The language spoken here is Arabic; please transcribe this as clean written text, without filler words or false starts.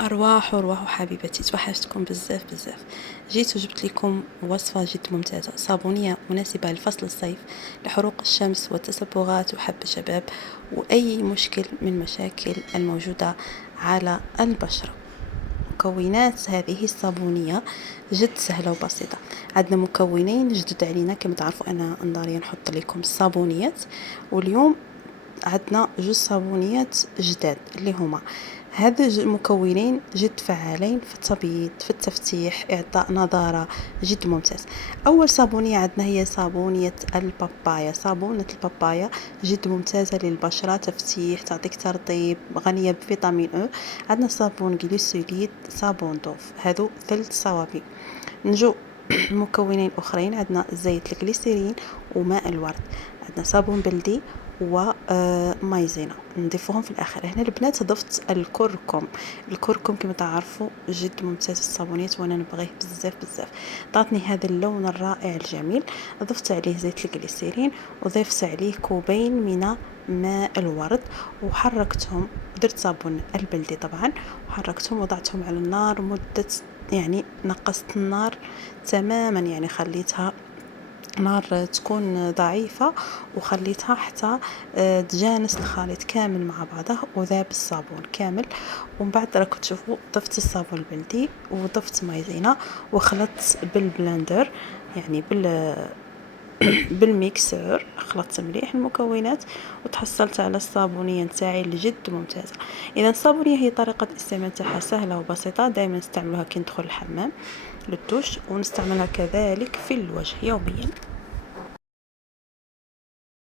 أرواح حبيبتي، توحشتكم بزاف بزاف. جيت وجبت لكم وصفة جد ممتازة، صابونية مناسبة لفصل الصيف، لحروق الشمس والتصبغات وحب الشباب وأي مشكل من مشاكل الموجودة على البشرة. مكونات هذه الصابونية جد سهلة وبسيطة. عندنا مكونين جدد علينا، كما تعرفوا أنا نضاري نحط لكم الصابونيات، واليوم عندنا جوج صابونيات جداد اللي هما هذا مكونين جد فعالين في التبييض، في التفتيح، إعطاء نضارة جد ممتاز. أول صابونية عندنا هي صابونية البابايا. صابونة البابايا جد ممتازة للبشرة، تفتيح، تعطيك ترطيب، غنية بفيتامين أو. عندنا صابون جليسوليد، صابون دوف، هادو 3 صوابي. نجو مكونين أخرين، عندنا زيت الجليسيرين وماء الورد. عندنا صابون بلدي ومايزينا نضيفوهم في الاخر. هنا البنات ضفت الكركم كما تعرفوا جد ممتاز في الصابونيات وانا نبغيه بزاف بزاف، عطاتني هذا اللون الرائع الجميل. ضفت عليه زيت الجليسيرين وضفت عليه كوبين من ماء الورد وحركتهم. درت صابون البلدي طبعا وحركتهم وضعتهم على النار مدة، يعني نقصت النار تماما، يعني خليتها نار تكون ضعيفة وخليتها حتى تجانس الخليط كامل مع بعضه وذاب الصابون كامل. ومن بعد راكم تشوفوا ضفت الصابون البلدي وضفت مايزينا وخلطت بالبلندر، يعني بالميكسور، خلطت مليح المكونات وتحصلت على الصابونيه نتاعي اللي جد ممتازه. اذا الصابونيه هي طريقه الاستعمال تاعها سهله وبسيطه، دائما نستعملوها كي ندخل الحمام للدوش، ونستعملها كذلك في الوجه يوميا.